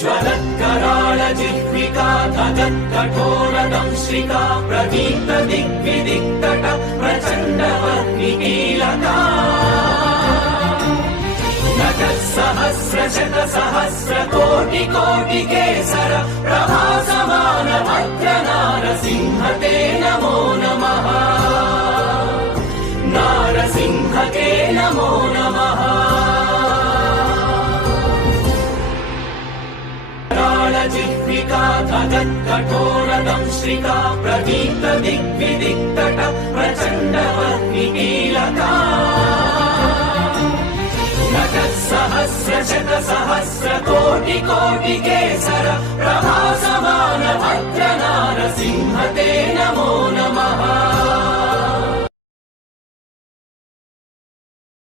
ज्वलत्कराळ जिह्विका दगत्कठोरदंश्रिका प्रदीप्त दिग्विदिक्तट प्रचण्डवर्णिकीलका सहस्रशतसहस्रकोटिकोटिकेसर प्रभासमान भद्र नारसिंह ते नमो नमः। नारसिंह ते नमो नमः। जिह्विका दगत्कठोरदंश्रिका प्रदीप्त दिग्विदिक्तट प्रचण्डवर्णिकीलका सहस्रशतसहस्रकोटिकोटिकेसर प्रभासमान भद्र नारसिंह ते नमो नमः।